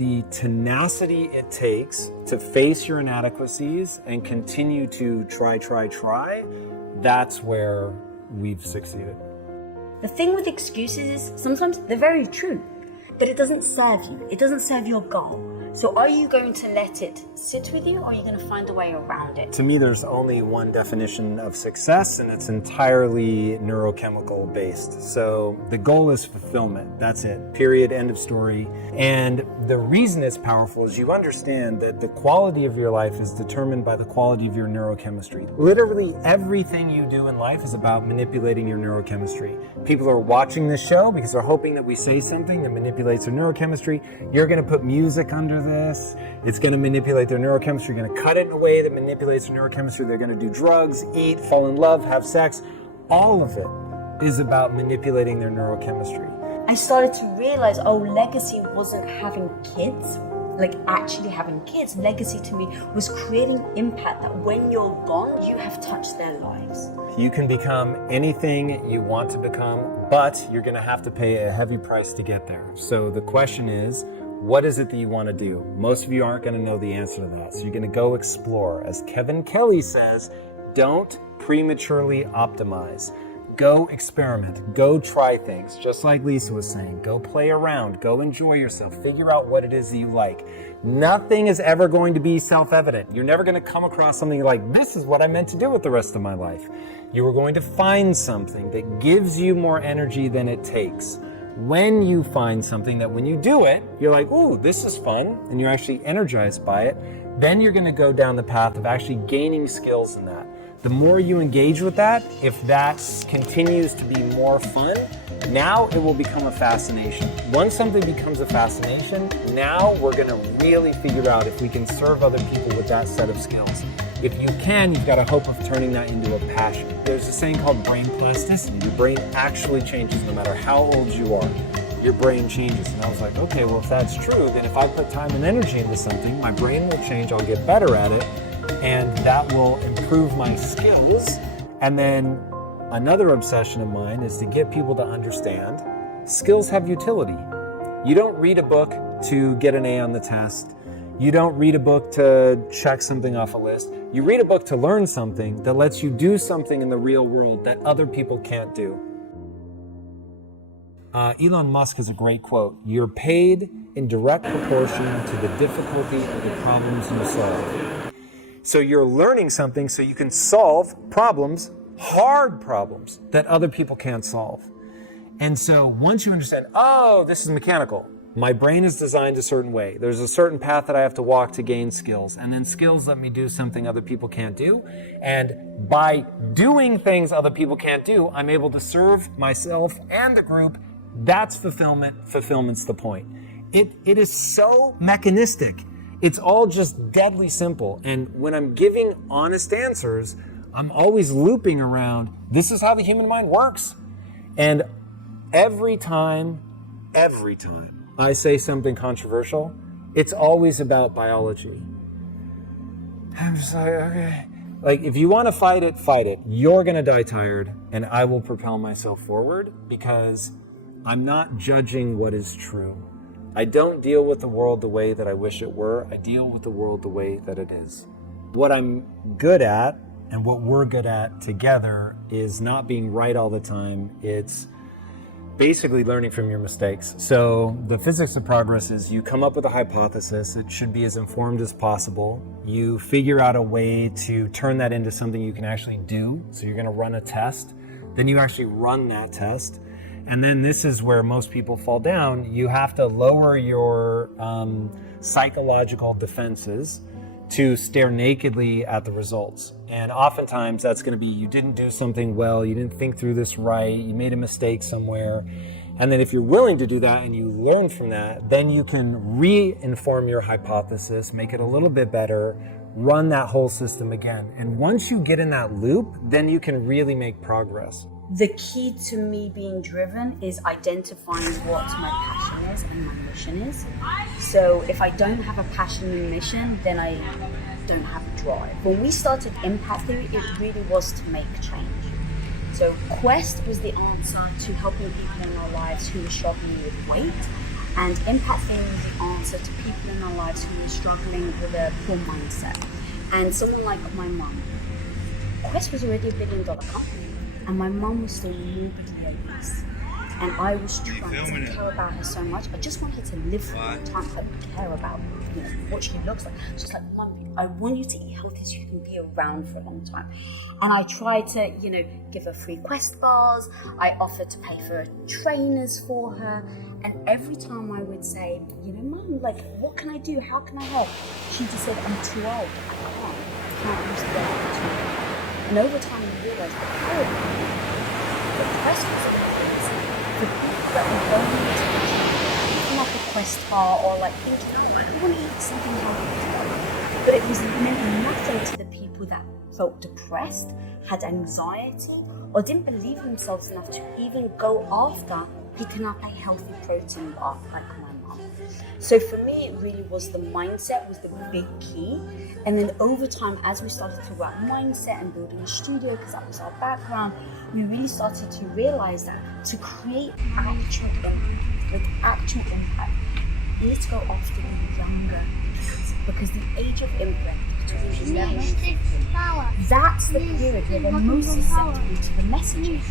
the tenacity it takes to face your inadequacies and continue to try, that's where we've succeeded. The thing with excuses is sometimes they're very true, but it doesn't serve you. It doesn't serve your goal. So are you going to let it sit with you, or are you going to find a way around it? To me, there's only one definition of success, and it's entirely neurochemical based. So the goal is fulfillment. That's it. Period. End of story. And the reason it's powerful is you understand that the quality of your life is determined by the quality of your neurochemistry. Literally everything you do in life is about manipulating your neurochemistry. People are watching this show because they're hoping that we say something that manipulates their neurochemistry. You're going to put music under this. It's going to manipulate their neurochemistry. You're going to cut it in a way that manipulates their neurochemistry. They're going to do drugs, eat, fall in love, have sex. All of it is about manipulating their neurochemistry. I started to realize, legacy wasn't having kids, like actually having kids. Legacy to me was creating impact that when you're gone, you have touched their lives. You can become anything you want to become, but you're going to have to pay a heavy price to get there. So the question is, what is it that you want to do? Most of you aren't going to know the answer to that. So you're going to go explore. As Kevin Kelly says, don't prematurely optimize. Go experiment. Go try things. Just like Lisa was saying, go play around. Go enjoy yourself. Figure out what it is that you like. Nothing is ever going to be self-evident. You're never going to come across something you're like, this is what I meant to do with the rest of my life. You are going to find something that gives you more energy than it takes. When you find something that when you do it, you're like, ooh, this is fun, and you're actually energized by it, then you're going to go down the path of actually gaining skills in that. The more you engage with that, if that continues to be more fun, now it will become a fascination. Once something becomes a fascination, now we're going to really figure out if we can serve other people with that set of skills. If you can, you've got a hope of turning that into a passion. There's a saying called brain plasticity. Your brain actually changes no matter how old you are. Your brain changes. And I was like, okay, well, if that's true, then if I put time and energy into something, my brain will change, I'll get better at it, and that will improve my skills. And then another obsession of mine is to get people to understand skills have utility. You don't read a book to get an A on the test. You don't read a book to check something off a list. You read a book to learn something that lets you do something in the real world that other people can't do. Elon Musk has a great quote. You're paid in direct proportion to the difficulty of the problems you solve. So you're learning something so you can solve problems, hard problems, that other people can't solve. And so once you understand, oh, this is mechanical. My brain is designed a certain way. There's a certain path that I have to walk to gain skills. And then skills let me do something other people can't do. And by doing things other people can't do, I'm able to serve myself and the group. That's fulfillment. Fulfillment's the point. It is so mechanistic. It's all just deadly simple. And when I'm giving honest answers, I'm always looping around, this is how the human mind works. And every time I say something controversial, it's always about biology. I'm just like, okay. Like, if you want to fight it, fight it. You're going to die tired, and I will propel myself forward because I'm not judging what is true. I don't deal with the world the way that I wish it were. I deal with the world the way that it is. What I'm good at, and what we're good at together, is not being right all the time. It's basically learning from your mistakes. So the physics of progress is you come up with a hypothesis. It should be as informed as possible. You figure out a way to turn that into something you can actually do. So you're going to run a test. Then you actually run that test. And then this is where most people fall down. You have to lower your psychological defenses to stare nakedly at the results. And oftentimes that's going to be, you didn't do something well, you didn't think through this right, you made a mistake somewhere. And then if you're willing to do that and you learn from that, then you can re-inform your hypothesis, make it a little bit better, run that whole system again. And once you get in that loop, then you can really make progress. The key to me being driven is identifying what my passion is and my mission is. So if I don't have a passion and mission, then I don't have a drive. When we started Impact Theory, it really was to make change. So Quest was the answer to helping people in our lives who were struggling with weight. And impact theory is the answer to people in our lives who are struggling with a poor mindset. And someone like my mum, Quest was already $1 billion company, and my mum was still morbidly obese. And I was trying to care about her so much. I just want her to live for a long time. I don't care about, what she looks like. She's like, Mum, I want you to eat healthy so you can be around for a long time. And I tried to, give her free Quest bars. I offered to pay for trainers for her. And every time I would say, Mum, what can I do? How can I help? She just said, I'm too old. I can't use the opportunity. And over time, I realized the power of the Quest was amazing. For people that were going to picking up a Quest bar or thinking, I want to eat something healthy. But it was meant nothing to the people that felt depressed, had anxiety, or didn't believe in themselves enough to even go after picking up a healthy protein bar like my mom. So for me, it really was the mindset was the big key. And then over time, as we started to work mindset and building a studio, because that was our background, we really started to realize that to create actual impact, you need to go after the younger kids, because the age of impact between 11 and 15, that's the period where they're most susceptible to the messages.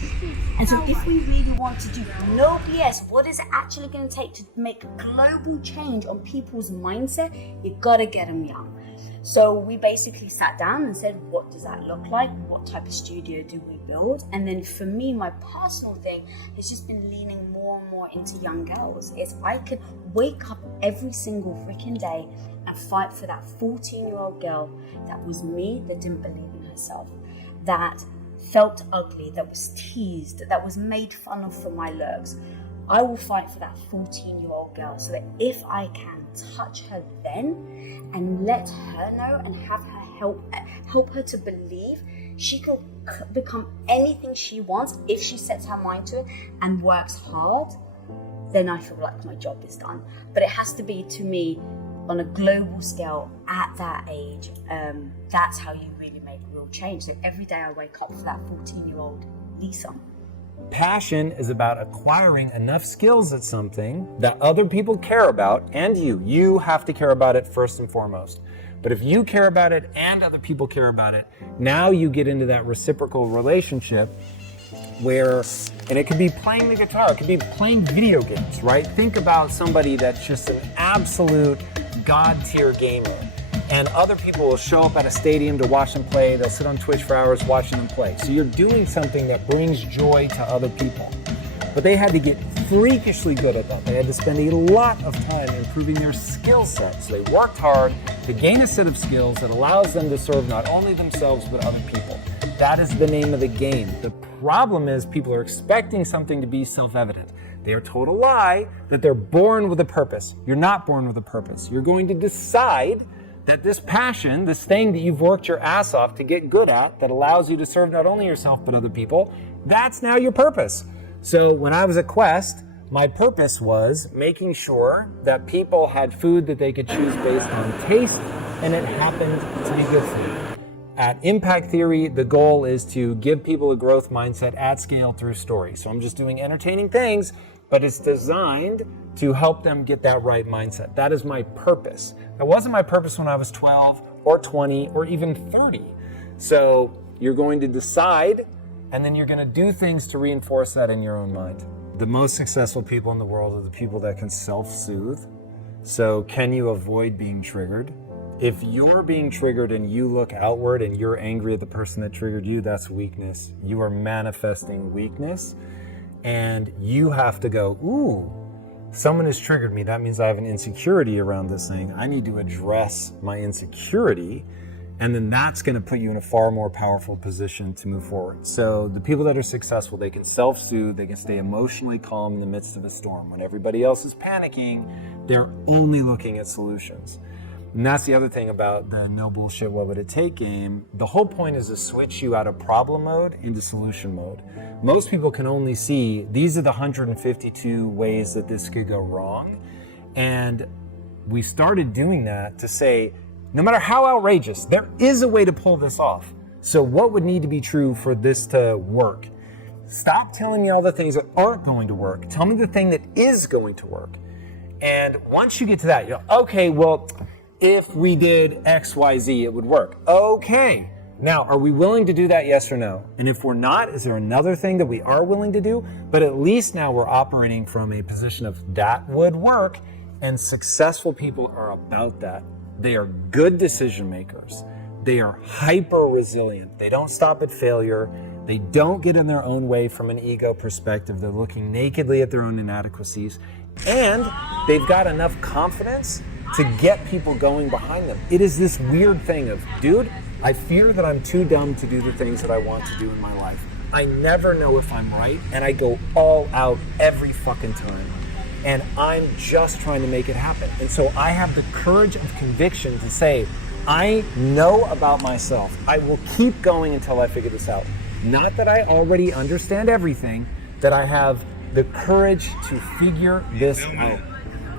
And so if we really want to do no BS, what is it actually going to take to make global change on people's mindset? You got to get them young. So we basically sat down and said, what does that look like? What type of studio do we build? And then for me, my personal thing has just been leaning more and more into young girls. Is I could wake up every single freaking day and fight for that 14-year-old girl that was me, that didn't believe in herself, that felt ugly, that was teased, that was made fun of for my looks. I will fight for that 14-year-old girl so that if I can touch her then and let her know and have her help her to believe she can become anything she wants if she sets her mind to it and works hard, then I feel like my job is done. But it has to be, to me, on a global scale at that age. That's how you really make real change. So every day I wake up for that 14-year-old Lisa. Passion is about acquiring enough skills at something that other people care about, and you have to care about it first and foremost. But if you care about it and other people care about it, now you get into that reciprocal relationship where, and it could be playing the guitar, it could be playing video games, right? Think about somebody that's just an absolute god-tier gamer, and other people will show up at a stadium to watch them play. They'll sit on Twitch for hours watching them play. So you're doing something that brings joy to other people. But they had to get freakishly good at that. They had to spend a lot of time improving their skill set. So they worked hard to gain a set of skills that allows them to serve not only themselves but other people. That is the name of the game. The problem is people are expecting something to be self-evident. They are told a lie that they're born with a purpose. You're not born with a purpose. You're going to decide that this passion, this thing that you've worked your ass off to get good at, that allows you to serve not only yourself but other people, that's now your purpose. So when I was at Quest, my purpose was making sure that people had food that they could choose based on taste, and it happened to be good food. At Impact Theory, the goal is to give people a growth mindset at scale through story. So I'm just doing entertaining things, but it's designed to help them get that right mindset. That is my purpose. That wasn't my purpose when I was 12 or 20 or even 30. So you're going to decide, and then you're going to do things to reinforce that in your own mind. The most successful people in the world are the people that can self-soothe. So can you avoid being triggered? If you're being triggered and you look outward and you're angry at the person that triggered you, that's weakness. You are manifesting weakness, and you have to go, ooh, someone has triggered me. That means I have an insecurity around this thing. I need to address my insecurity, and then that's going to put you in a far more powerful position to move forward. So the people that are successful, they can self-soothe, they can stay emotionally calm in the midst of a storm. When everybody else is panicking, they're only looking at solutions. And that's the other thing about the no bullshit, what would it take game. The whole point is to switch you out of problem mode into solution mode. Most people can only see, these are the 152 ways that this could go wrong. And we started doing that to say, no matter how outrageous, there is a way to pull this off. So what would need to be true for this to work? Stop telling me all the things that aren't going to work. Tell me the thing that is going to work. And once you get to that, you're like, okay, well, if we did X, Y, Z, it would work. Okay. Now, are we willing to do that, yes or no? And if we're not, is there another thing that we are willing to do? But at least now we're operating from a position of that would work, and successful people are about that. They are good decision makers. They are hyper resilient. They don't stop at failure. They don't get in their own way from an ego perspective. They're looking nakedly at their own inadequacies. And they've got enough confidence to get people going behind them. It is this weird thing of, dude, I fear that I'm too dumb to do the things that I want to do in my life. I never know if I'm right, and I go all out every fucking time. And I'm just trying to make it happen. And so I have the courage of conviction to say, I know about myself. I will keep going until I figure this out. Not that I already understand everything, that I have the courage to figure this out.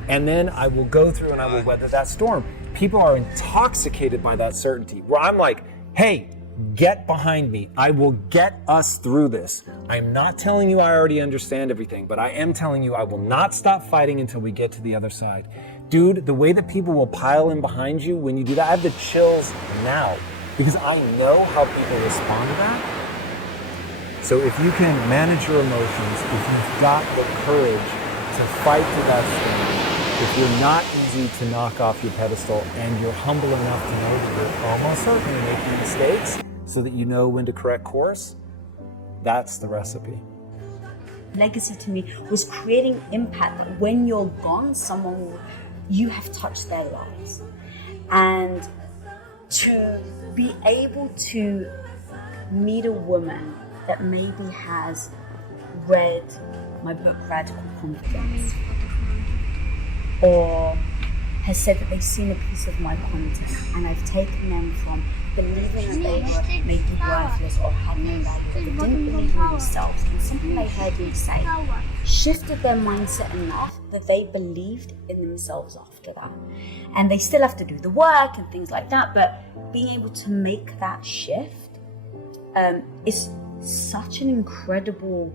And then I will go through and I will weather that storm. People are intoxicated by that certainty, where I'm like, hey, get behind me. I will get us through this. I'm not telling you I already understand everything, but I am telling you I will not stop fighting until we get to the other side. Dude, the way that people will pile in behind you when you do that, I have the chills now because I know how people respond to that. So if you can manage your emotions, if you've got the courage to fight through that storm, if you're not easy to knock off your pedestal and you're humble enough to know that you're almost certainly making mistakes so that you know when to correct course, that's the recipe. Legacy to me was creating impact that when you're gone, you have touched their lives. And to be able to meet a woman that maybe has read my book, Radical Confidence, or has said that they've seen a piece of my content and I've taken them from believing that they were maybe worthless or had no value, they didn't believe in themselves, and something they heard me say shifted their mindset enough that they believed in themselves after that. And they still have to do the work and things like that, but being able to make that shift is such an incredible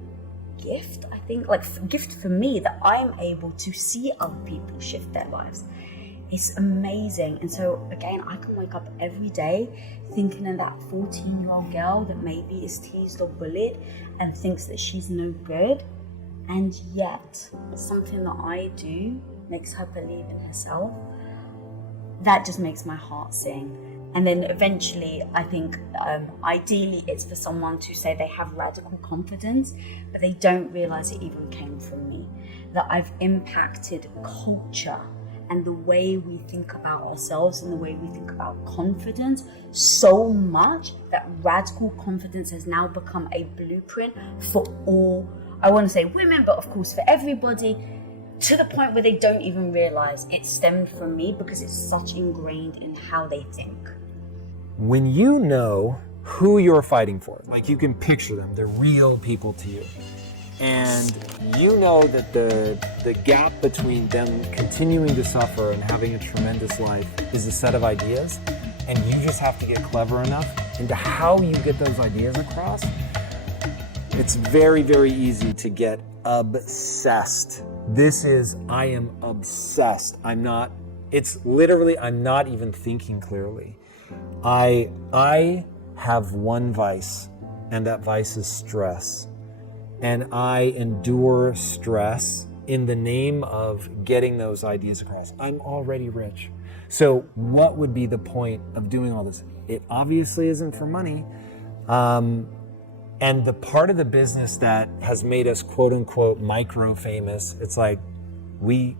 gift, I think, like a gift for me, that I'm able to see other people shift their lives. It's amazing. And so again, I can wake up every day thinking of that 14-year-old girl that maybe is teased or bullied and thinks that she's no good, and yet something that I do makes her believe in herself. That just makes my heart sing. And then eventually, I think ideally it's for someone to say they have radical confidence, but they don't realize it even came from me. That I've impacted culture and the way we think about ourselves and the way we think about confidence so much that radical confidence has now become a blueprint for all, I want to say women, but of course for everybody, to the point where they don't even realize it stemmed from me because it's such ingrained in how they think. When you know who you're fighting for, like you can picture them, they're real people to you, and you know that the gap between them continuing to suffer and having a tremendous life is a set of ideas, and you just have to get clever enough into how you get those ideas across, it's very, very easy to get obsessed. I am obsessed. It's literally, I'm not even thinking clearly. I have one vice, and that vice is stress. And I endure stress in the name of getting those ideas across. I'm already rich. So what would be the point of doing all this? It obviously isn't for money. And the part of the business that has made us quote unquote micro famous, it's like we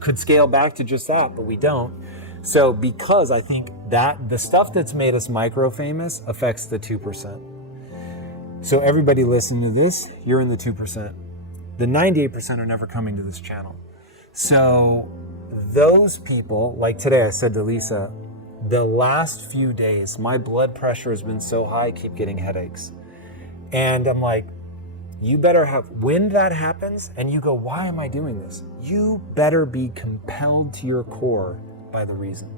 could scale back to just that, but we don't. So because I think that the stuff that's made us micro famous affects the 2%. So everybody listening to this, you're in the 2%. The 98% are never coming to this channel. So those people, like today I said to Lisa, the last few days, my blood pressure has been so high, I keep getting headaches. And I'm like, you better have, when that happens and you go, why am I doing this? You better be compelled to your core by the reason.